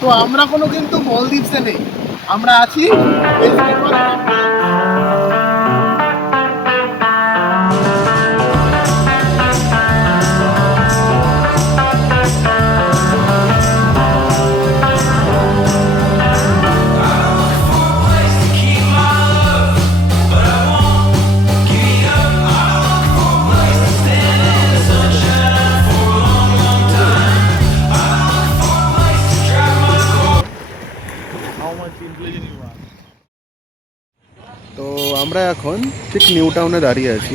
তো আমরা কোনো কিন্তু মলদ্বীপসে নেই, আমরা আছি ওয়েস্ট বেঙ্গলে। তো আমরা এখন ঠিক নিউ টাউনে দাঁড়িয়ে আছি,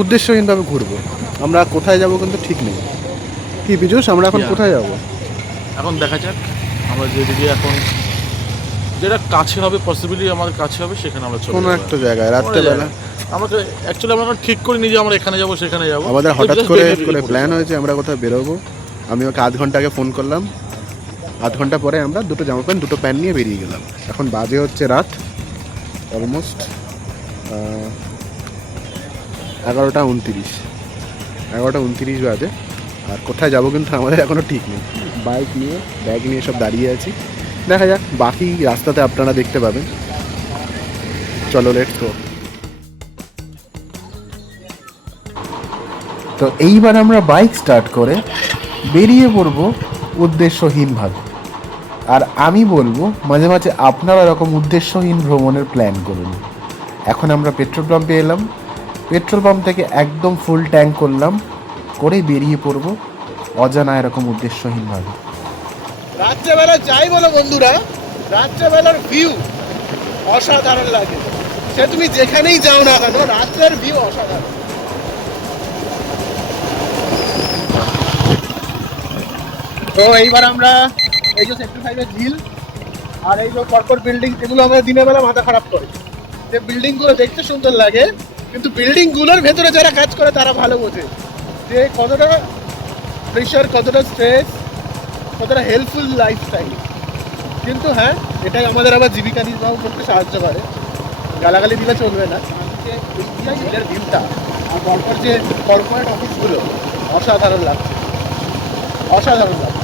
উদ্দেশ্যহীনভাবে ঘুরবো। আমরা কোথায় যাব কিন্তু ঠিক নেই। কি বিজুস, আমরা এখন কোথায় যাব? এখন দেখা যাক, আমরা যেদিকে এখন যেটা কাছে হবে, পসিবিলি আমাদের কাছে হবে, সেখানে আমরা চলে কোনো যাবো। একটা জায়গায় রাত্রেবেলা। আমাকে অ্যাকচুয়ালি আমরা এখন ঠিক করিনি যে আমরা এখানে যাবো সেখানে যাবো, আমাদের হঠাৎ just করে বেরিয়ে পড়েছি। প্ল্যান হয়েছে আমরা কোথাও বেরোবো। আমি ওকে আধ ঘন্টা আগে ফোন করলাম, আধ ঘন্টা পরে আমরা দুটো জামা প্যান্ট দুটো প্যান্ট নিয়ে বেরিয়ে গেলাম। এখন বাজে হচ্ছে রাত অলমোস্ট 11:29, 11:29 বাজে। আর কোথায় যাবো কিন্তু আমাদের এখনও ঠিক নেই। বাইক নিয়ে ব্যাগ নিয়ে সব দাঁড়িয়ে আছি, দেখা যাক বাকি রাস্তাতে আপনারা দেখতে পাবেন। চলো লেটস গো। তো এইবার আমরা বাইক স্টার্ট করে বেরিয়ে পড়বো উদ্দেশ্যহীনভাবে। আর আমি বলবো মাঝে মাঝে আপনারা এরকম উদ্দেশ্যহীন ভ্রমণের প্ল্যান করুন। এখন আমরা পেট্রোল পাম্পে এলাম, পেট্রোল পাম্প থেকে একদম ফুল ট্যাঙ্ক করলাম, করে বেরিয়ে পড়বো অজানা এরকম উদ্দেশ্যহীনভাবে। রাত্রেবেলা যাই বলো বন্ধুরা, রাত্রেবেলার ভিউ অসাধারণ লাগে। সে তুমি যেখানেই যাও না কেন, রাত্রের ভিউ অসাধারণ। তো এইবার আমরা এই যে সেক্টর 5-এর ঝিল আর এই যে পরপর বিল্ডিং, এগুলো আমাদের দিনের বেলা মাথা খারাপ করে। যে বিল্ডিংগুলো দেখতে সুন্দর লাগে, কিন্তু বিল্ডিংগুলোর ভেতরে যারা কাজ করে তারা ভালো বোঝে যে কতটা প্রেশার, কতটা স্ট্রেস, কতটা হেল্পফুল লাইফস্টাইল। কিন্তু হ্যাঁ, এটাই আমাদের আবার জীবিকা নির্বাহ করতে সাহায্য করে। গালাগালি দিলে চলবে না। এই ভিউটা আর পরপর যে কর্পোরেট অফিসগুলো অসাধারণ লাগছে, অসাধারণ লাগছে।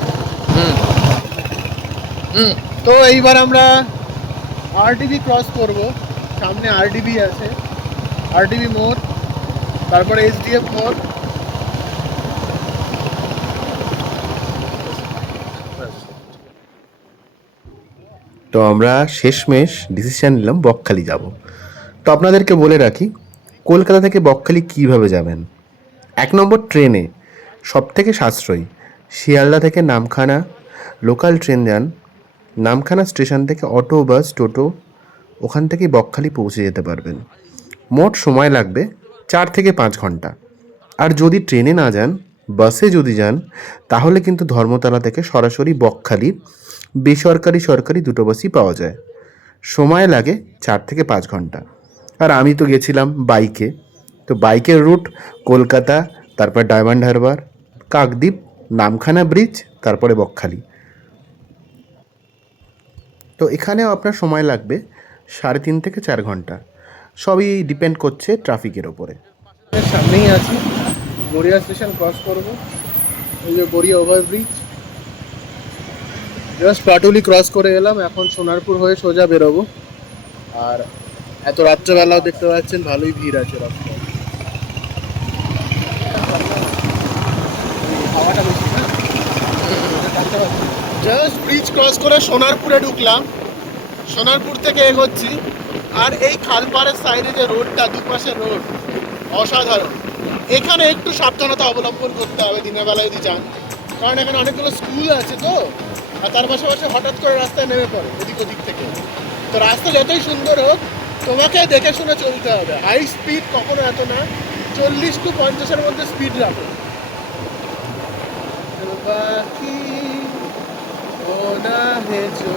তো এইবার আমরা আরডিবি ক্রস করব, সামনে আরডিবি আছে, আরডিবি মোড়, তারপরে এসডিএফ মোড়। তো আমরা শেষমেশ ডিসিশন নিলাম বকখালি যাব। তো আপনাদেরকে বলে রাখি, কলকাতা থেকে বকখালি কিভাবে যাবেন। 1 নম্বর ট্রেনে, সব থেকে সাশ্রয়ী শিয়ালদা থেকে নামখানা লোকাল ট্রেন যান, নামখানা স্টেশন থেকে অটো বাস টোটো, ওখান থেকে বকখালি পৌঁছে যেতে পারবেন। মোট সময় লাগবে 4 থেকে 5 ঘন্টা। আর যদি ট্রেনে না যান, বাসে যদি যান, তাহলে কিন্তু ধর্মতলা থেকে সরাসরি বকখালির বেসরকারি সরকারি দুটো বাসই পাওয়া যায়। সময় লাগে 4 থেকে 5 ঘন্টা। আর আমি তো গেছিলাম বাইকে, তো বাইকের রুট কলকাতা, তারপর ডায়মন্ড হারবার, কাকদ্বীপ, নামখানা ব্রিজ, তারপরে বকখালি। তো এখানেও আপনার সময় লাগবে 3.5 থেকে 4 ঘন্টা। সবই ডিপেন্ড করছে ট্রাফিকের ওপরে। সামনেই আছি, গড়িয়া স্টেশন ক্রস করব। এই যে Garia overbridge, just Patuli cross করে এলাম। এখন সোনারপুর হয়ে সোজা বেরোবো। আর এত রাত্রেবেলাও দেখতে পাচ্ছেন ভালোই ভিড় আছে রাস্তায়। হাওয়াটা বেশি না, জাস্ট ব্রিজ ক্রস করে সোনারপুরে ঢুকলাম। সোনারপুর থেকে এগোচ্ছি। আর এই খালপাড়ের সাইডে যে রোডটা, দুপাশে রোড অসাধারণ। এখানে একটু সাবধানতা অবলম্বন করতে হবে দিনের বেলায় যদি যান, কারণ এখানে অনেকগুলো স্কুল আছে। তো আর তার পাশাপাশি হঠাৎ করে রাস্তায় নেমে পড়ে এদিক ওদিক থেকে। তো রাস্তা যতই সুন্দর হোক, তোমাকে দেখে শুনে চলতে হবে। হাই স্পিড কখনো এত না, 40 to 50-এর মধ্যে স্পিড রাখো। বাকি होना है जो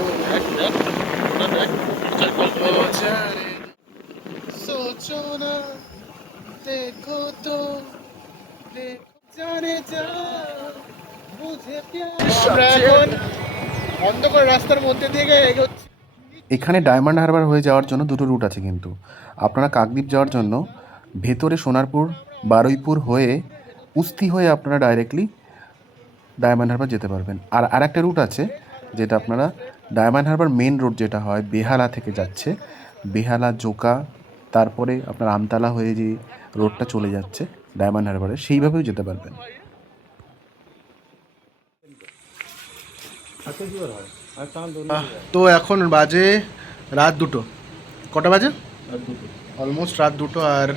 सोचो ना, देखो तो जाने जा বুঝে আমরা এখন অন্ধকার রাস্তার মধ্যে দিয়ে এগোচ্ছি। এখানে ডায়মন্ড হারবার হয়ে যাওয়ার জন্য দুটো রুট আছে, কিন্তু আপনারা কাকদ্বীপ যাওয়ার জন্য ভেতরে সোনারপুর বারুইপুর হয়ে উস্তি হয়ে আপনারা ডাইরেক্টলি ডায়মন্ড হারবার যেতে পারবেন। আর আরেকটা রুট আছে যেটা আপনারা ডায়মন্ড হারবার মেন রোড যেটা হয় বেহালা থেকে যাচ্ছে, বেহালা জোকা, তারপরে আপনার আমতলা হয়ে যে রোডটা চলে যাচ্ছে ডায়মন্ড হারবারে, সেইভাবেও যেতে পারবেন। তো এখন বাজে রাত 2টো। কটা বাজে? অলমোস্ট রাত 2টো। আর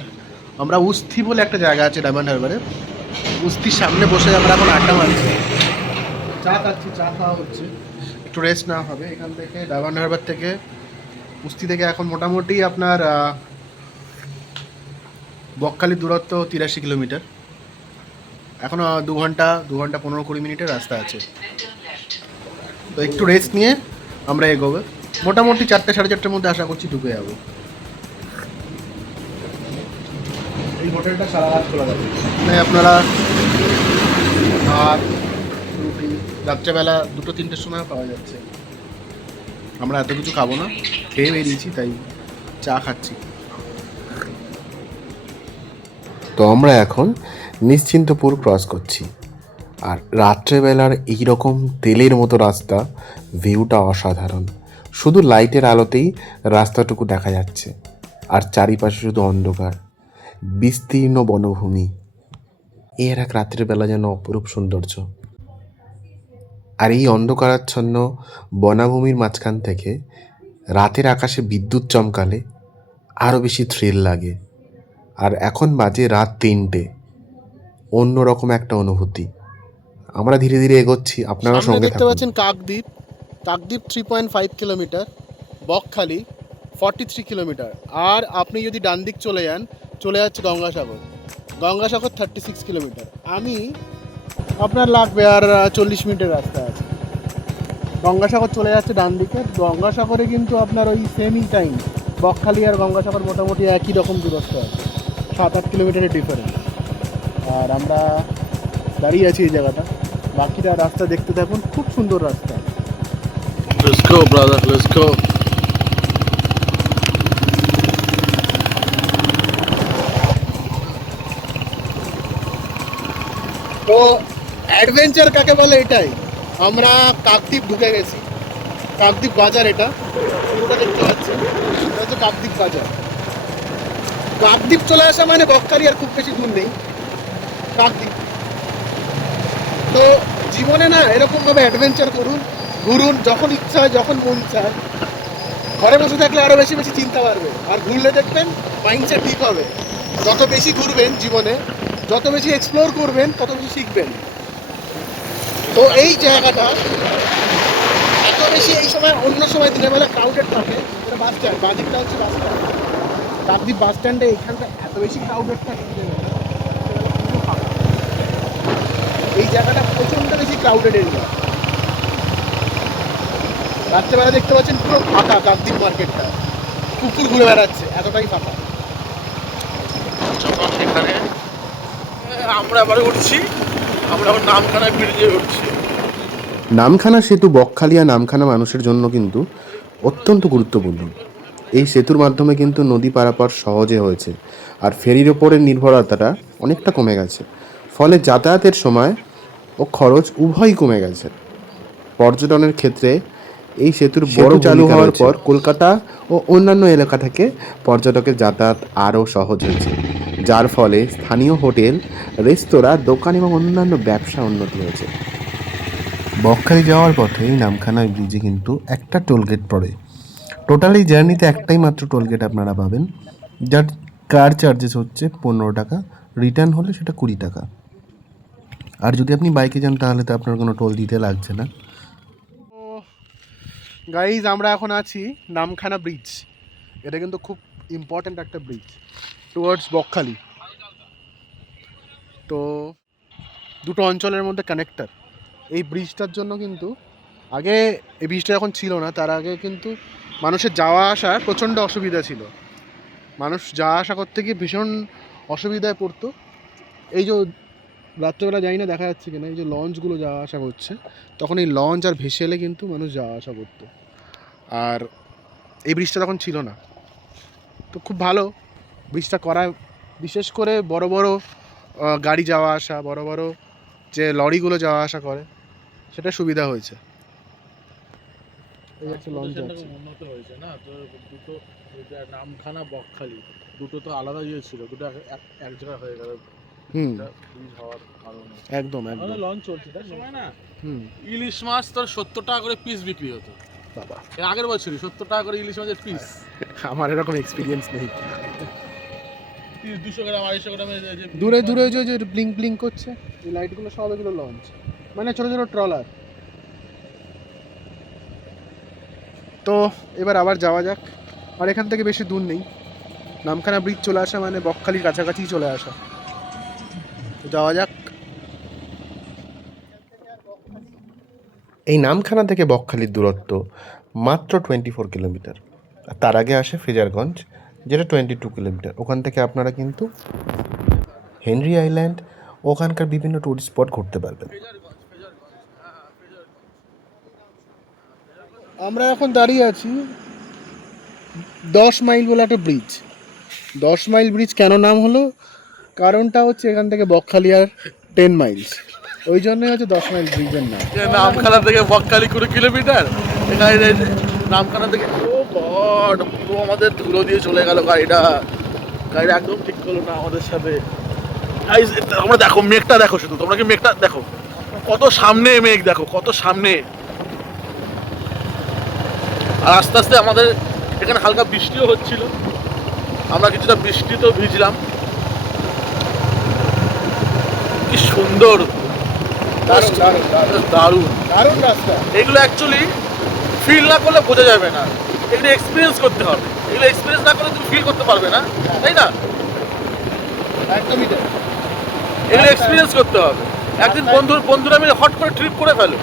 আমরা উস্থি বলে একটা জায়গা আছে ডায়মন্ড হারবারে, উস্থির সামনে বসে আমরা এখন আড্ডা মারছি, চা খাচ্ছি, চা খাওয়া হচ্ছে, একটু রেস্ট নেওয়া হবে। এখান থেকে ডায়মন্ড হারবার থেকে উস্থি থেকে এখন মোটামুটি আপনার বকখালির দূরত্ব 83 কিলোমিটার। এখনও 2 ঘন্টা 15-20 মিনিটের রাস্তা আছে। তো একটু রেস্ট নিয়ে আমরা এগোবো। মোটামুটি 4টে 4:30টার মধ্যে আশা করছি ঢুকে যাবো। এই হোটেলটা সারা রাত খোলা যাবে, মানে আপনারা ভাত রুটি রাত্রেবেলা 2-3টের সময় পাওয়া যাচ্ছে। আমরা এত কিছু খাবো না, খেয়ে বেরিয়েছি, তাই চা খাচ্ছি। তো আমরা এখন নিশ্চিন্তপুর ক্রস করছি। আর রাত্রেবেলার এইরকম তেলের মতো রাস্তা, ভিউটা অসাধারণ। শুধু লাইটের আলোতেই রাস্তাটুকু দেখা যাচ্ছে, আর চারিপাশে শুধু অন্ধকার, বিস্তীর্ণ বনভূমি। এর এক রাত্রের বেলা যেন অপরূপ সৌন্দর্য। আর এই অন্ধকারাচ্ছন্ন বনাভূমির মাঝখান থেকে রাতের আকাশে বিদ্যুৎ চমকালে আরও বেশি থ্রিল লাগে। আর এখন বাজে রাত 3টে, অন্যরকম একটা অনুভূতি। আমরা ধীরে ধীরে এগোচ্ছি, আপনারা সঙ্গে দেখতে থাকুন। পাচ্ছেন কাকদ্বীপ 3.5 কিলোমিটার, বকখালি 43 কিলোমিটার। আর আপনি যদি ডান দিক চলে যান, চলে যাচ্ছে গঙ্গাসাগর 36 কিলোমিটার। আপনার লাগবে আর 40 মিনিটের রাস্তা আছে। গঙ্গাসাগর চলে যাচ্ছে ডান দিকে। গঙ্গাসাগরে কিন্তু আপনার ওই সেমই টাইম, বকখালি আর গঙ্গাসাগর মোটামুটি একই রকম দূরত্ব আছে, 7-8 কিলোমিটারের ডিফারেন্স। আর আমরা দাঁড়িয়ে আছি এই জায়গাটা, বাকিটা রাস্তা দেখতে থাকুন, খুব সুন্দর রাস্তা। Let's go, brother. Let's go. তো অ্যাডভেঞ্চার কাকে বলে এটাই। আমরা কাকদ্বীপ ঢুকে গেছি, কাকদ্বীপ বাজার, এটা পুরোটা দেখতে পাচ্ছি, এটা হচ্ছে কাকদ্বীপ বাজার। কাকদ্বীপ চলে আসা মানে বকখালি আর খুব বেশি দূর নেই, কাকদ্বীপ। তো জীবনে না এরকমভাবে অ্যাডভেঞ্চার করুন, ঘুরুন, যখন ইচ্ছা হয়, যখন মন চায়। ঘরে বসে থাকলে আরও বেশি বেশি চিন্তা পারবে, আর ঘুরলে দেখবেন মাইন্ডসেট ঠিক হবে। যত বেশি ঘুরবেন জীবনে, যত বেশি এক্সপ্লোর করবেন, তত বেশি শিখবেন। তো এই জায়গাটা এত বেশি এই সময়, অন্য সময় দিনের বেলা ক্রাউডেড থাকে। এটা বাস স্ট্যান্ড, বাদিকটা হচ্ছে বাস স্ট্যান্ড, কাকদ্বীপ বাস স্ট্যান্ডে এখানটা এত বেশি ক্রাউডেড থাকে দিনের বেলা, পুরো ফাঁকা। এই জায়গাটা প্রচণ্ড বেশি ক্রাউডেড এরিয়া। রাত্রেবেলা দেখতে পাচ্ছেন পুরো ফাঁকা কাকদ্বীপ মার্কেটটা, কুকুর ঘুরে বেড়াচ্ছে, এতটাই ফাঁকা। যখন এখানে আমরা আবার উঠছি, আমরা আবার নামখানা ব্রিজে উঠছি। নামখানা সেতু বকখালি আর নামখানা মানুষের জন্য কিন্তু অত্যন্ত গুরুত্বপূর্ণ। এই সেতুর মাধ্যমে কিন্তু নদী পারাপার সহজে হয়েছে, আর ফেরির ওপরের নির্ভরতাটা অনেকটা কমে গেছে। ফলে যাতায়াতের সময় ও খরচ উভয়ই কমে গেছে। পর্যটনের ক্ষেত্রে এই সেতুর বড় চালু হওয়ার পর কলকাতা ও অন্যান্য এলাকা থেকে পর্যটকের যাতায়াত আরও সহজ হয়েছে, যার ফলে স্থানীয় হোটেল, রেস্তোরাঁ, দোকান এবং অন্যান্য ব্যবসা উন্নতি হয়েছে। বকখালি যাওয়ার পথে এই নামখানা ব্রিজে কিন্তু একটা টোলগেট পড়ে। টোটাল এই জার্নিতে একটাই মাত্র টোলগেট আপনারা পাবেন, যার কার চার্জেস হচ্ছে 15 টাকা, রিটার্ন হলে সেটা 20 টাকা। আর যদি আপনি বাইকে যান তাহলে তো আপনার কোনো টোল দিতে লাগছে না। গাইজ, আমরা এখন আছি নামখানা ব্রিজ। এটা কিন্তু খুব ইম্পর্ট্যান্ট একটা ব্রিজ টুয়ার্ডস বকখালি। তো দুটো অঞ্চলের মধ্যে কানেক্টার। এই ব্রিজটার জন্য কিন্তু আগে, এই ব্রিজটা যখন ছিল না তার আগে কিন্তু মানুষের যাওয়া আসার প্রচণ্ড অসুবিধা ছিল। মানুষ যাওয়া আসা করতে গিয়ে ভীষণ অসুবিধায় পড়তো। এই যে রাত্রেবেলা যাই না দেখা যাচ্ছে কিনা, এই যে লঞ্চগুলো যাওয়া আসা করছে, তখন এই লঞ্চ আর ভেসে এলে কিন্তু মানুষ যাওয়া আসা করতো। আর এই ব্রিজটা তখন ছিল না, তো খুব ভালো ব্রিজটা করা। বিশেষ করে বড় বড় গাড়ি যাওয়া আসা, বড় বড় যে লরিগুলো যাওয়া আসা করে, সেটা সুবিধা হয়েছে। এই একটা লঞ্চ সেরকম আছে। উন্নত হয়েছে না তো, দুটো ওইটা নামখানা বকখালি দুটো তো আলাদা ইয়ে ছিল, দুটো এক জায়গায় হয়ে গেল হুম, ব্রিজ হওয়ার কারণে। একদম একদম। লঞ্চ চলছে তার সময় না, হুম, ইলিশ মাছ তোর 70 টাকা করে পিস বিক্রি হতো বাবা এর আগের বছরই, 70 টাকা করে ইলিশ মাছের পিস। আমার এরকম এক্সপিরিয়েন্স নেই। পিস 200 গ্রাম 250 গ্রামের যে দূরে দূরে ওই যে ব্লিঙ্ক ব্লিঙ্ক করছে এই লাইটগুলো, সব এগুলো লঞ্চ, মানে ছোট ছোট ট্রলার। তো এবার আবার যাওয়া যাক। আর এখান থেকে বেশি দূর নেই, নামখানা ব্রিজ চলে আসা মানে বকখালির কাছাকাছি চলে আসা। তো যাওয়া যাক। এই নামখানা থেকে বকখালির দূরত্ব মাত্র 24 কিলোমিটার। আর তার আগে আসে ফ্রেজারগঞ্জ, যেটা 22 কিলোমিটার। ওখান থেকে আপনারা কিন্তু হেনরি আইল্যান্ড, ওখানকার বিভিন্ন টুরিস্ট স্পট ঘুরতে পারবেন। আমরা এখন দাঁড়িয়ে আছি 10 মাইল বলে একটা ব্রিজ। 10 মাইল ব্রিজ কেন নাম হলো, কারণটা হচ্ছে এখান থেকে বকখালি আর 10 মাইলস, ওই জন্যই হচ্ছে 10 মাইল ব্রিজের নাম। নামখানা থেকে বকখালি 20 কিলোমিটার। এখানে নামখানা থেকে ও গড, পুরো আমাদের ধুলো দিয়ে চলে গেল গাড়িটা একদম ঠিক করলো না আমাদের সাথে। Guys, আমরা দেখো মেঘটা দেখো, শুধু তোমরা কি মেঘটা দেখো, কত সামনে মেঘ দেখো, কত সামনে। আর আস্তে আস্তে আমাদের এখানে হালকা বৃষ্টিও হচ্ছিল, আমরা কিছুটা বৃষ্টিতেও ভিজলাম। কি সুন্দর, দারুণ দারুণ দারুণ দারুণ। দারুণ রাস্তা। এগুলো অ্যাকচুয়ালি ফিল না করলে বোঝা যাবে না, এগুলো এক্সপিরিয়েন্স করতে হবে। এগুলো এক্সপিরিয়েন্স না করলে তুমি ফিল করতে পারবে না, তাই না? একদমই তাই। এগুলো এক্সপিরিয়েন্স করতে হবে। একদিন বন্ধুরা মিলে হট করে ট্রিপ করে ফেলো,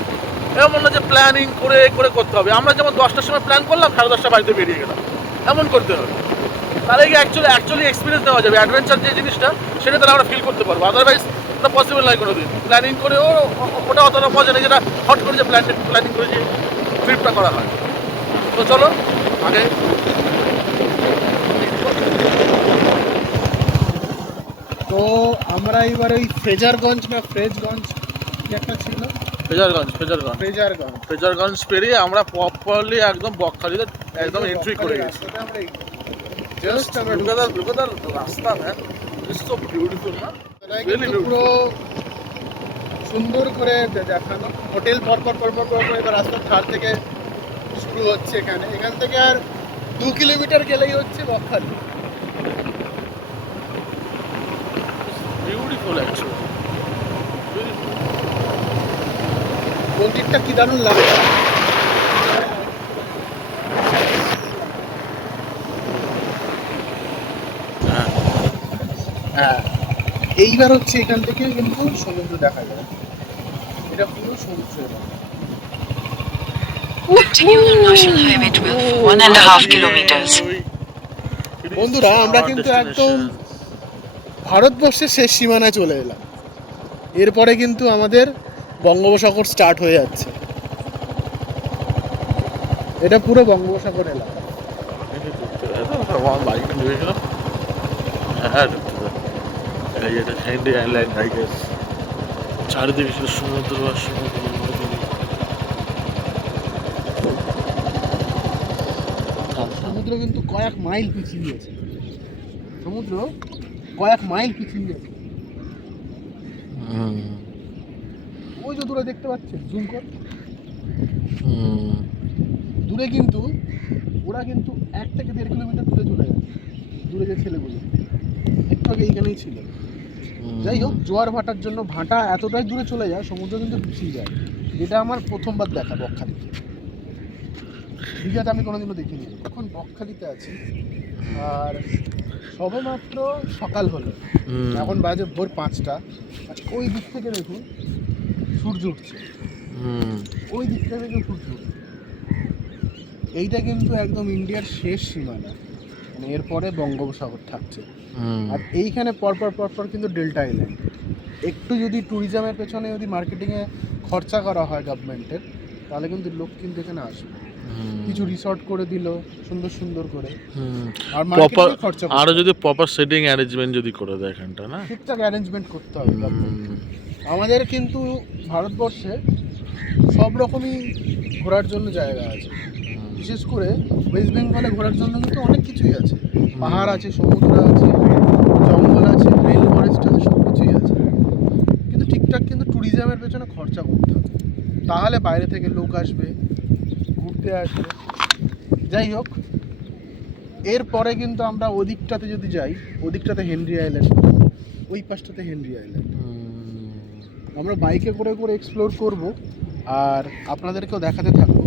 এমন না যে প্ল্যানিং করে করে করতে হবে। আমরা যেমন 10টার সময় প্ল্যান করলাম, 10:30 বাড়িতে বেরিয়ে গেলাম, এমন করতে হবে। তাহলে কি অ্যাকচুয়ালি এক্সপিরিয়েন্স নেওয়া যাবে, অ্যাডভেঞ্চার যে জিনিসটা সেটা তাহলে আমরা ফিল করতে পারবো। আদারওয়াইজ ওটা পসিবল নয় কোনো দিন। প্ল্যানিং করেও ওটা অতটা মজা নেই, যেটা হট করে যে প্ল্যানিং করে যে ট্রিপটা করা হয়। তো চলো আগে তো আমরা এবার ওই ফ্রেজারগঞ্জ না ফ্রেজগঞ্জ কি একটা ছিল, ফ্রেজারগঞ্জ ফ্রেজারগঞ্জ পেরিয়ে আমরা প্রপারলি একদম বকখালিতে একদম এন্ট্রি করে গেছি। রাস্তাটা আমরা জাস্ট look at the রাস্তা ম্যান, ইটস সো বিউটিফুল না? Really কিন্তু পুরো সুন্দর করে দেখানো। হোটেল পর এবার রাস্তার ধার থেকে শুরু হচ্ছে। এখান থেকে আর 2 কিলোমিটার গেলেই হচ্ছে বকখালি। Beautiful actually. মন্দিরটা কি দারুণ লাগে। হ্যাঁ, এইবার হচ্ছে এখান থেকে কিন্তু সমুদ্র দেখা যায়, এটা পুরো সমুদ্র এলাকা। Continue on National Highway 12 for 1.5 kilometers. বন্ধুরা, আমরা কিন্তু একদম ভারতবর্ষের শেষ সীমানায় চলে এলাম। এরপরে কিন্তু আমাদের বঙ্গোপসাগর স্টার্ট হয়ে যাচ্ছে। এটা পুরো বঙ্গোপসাগর এলাকা। বাইকটা নিয়েছিলাম, হ্যাঁ এটা হেনরি আইল্যান্ড আই গেস। চারিদিকে শুধু সমুদ্র আর সমুদ্র। সমুদ্র কিন্তু কয়েক মাইল পিছিয়ে আছে, সমুদ্র কয়েক মাইল পিছিয়ে আছে। ওই যে দূরে দেখতে পাচ্ছেন, জুম কর, দূরে কিন্তু ওরা কিন্তু 1 থেকে 1.5 কিলোমিটার দূরে চলে যাচ্ছে। দূরে যে ছেলেগুলো একটু আগে এইখানেই ছিল। যাই হোক, জোয়ার ভাটার জন্য ভাটা এতটাই দূরে চলে যায়, সমুদ্র কিন্তু পিছিয়ে যায়। এটা আমার প্রথমবার দেখা বকখালিতে। দীঘাতে আমি কোনোদিনও দেখিনি। এখন বকখালিতে আছি আর সবেমাত্র সকাল হলো, এখন বাজে ভোর 5টা। আর ওই দিক থেকে দেখুন সূর্য উঠছে, ওই দিকটা থেকে সূর্য উঠছে। এইটা কিন্তু একদম ইন্ডিয়ার শেষ সীমানা, মানে এরপরে বঙ্গোপসাগর থাকছে। আর এইখানে পরপর কিন্তু ডেল্টা আইল্যান্ড। একটু যদি ট্যুরিজমের পেছনে যদি মার্কেটিংয়ে খরচা করা হয় গভর্নমেন্টের, তাহলে কিন্তু লোক কিন্তু এখানে আসবে। কিছু রিসর্ট করে দিল সুন্দর সুন্দর করে, আর প্রপার মার্কেটিং খরচা আরো যদি প্রপার সেটিং অ্যারেঞ্জমেন্ট যদি করে দেয় এখানটা, না ঠিকঠাক অ্যারেঞ্জমেন্ট করতে হবে government। আমাদের কিন্তু ভারতবর্ষে সব রকমই ঘোরার জন্য জায়গা আছে। বিশেষ করে ওয়েস্ট বেঙ্গলে ঘোরার জন্য কিন্তু অনেক কিছুই আছে। পাহাড় আছে, সমুদ্র আছে, জঙ্গল আছে, রেল ফরেস্ট আছে, সব কিছুই আছে। কিন্তু ঠিকঠাক কিন্তু ট্যুরিজমের পেছনে খরচা করতে হবে, তাহলে বাইরে থেকে লোক আসবে, ঘুরতে আসবে। যাই হোক, এরপরে কিন্তু আমরা ওদিকটাতে যদি যাই, ওদিকটাতে হেনরি আইল্যান্ড, ওই পাশটাতে হেনরি আইল্যান্ড। আমরা বাইকে করে করে এক্সপ্লোর করব আর আপনাদেরকেও দেখাতে থাকবো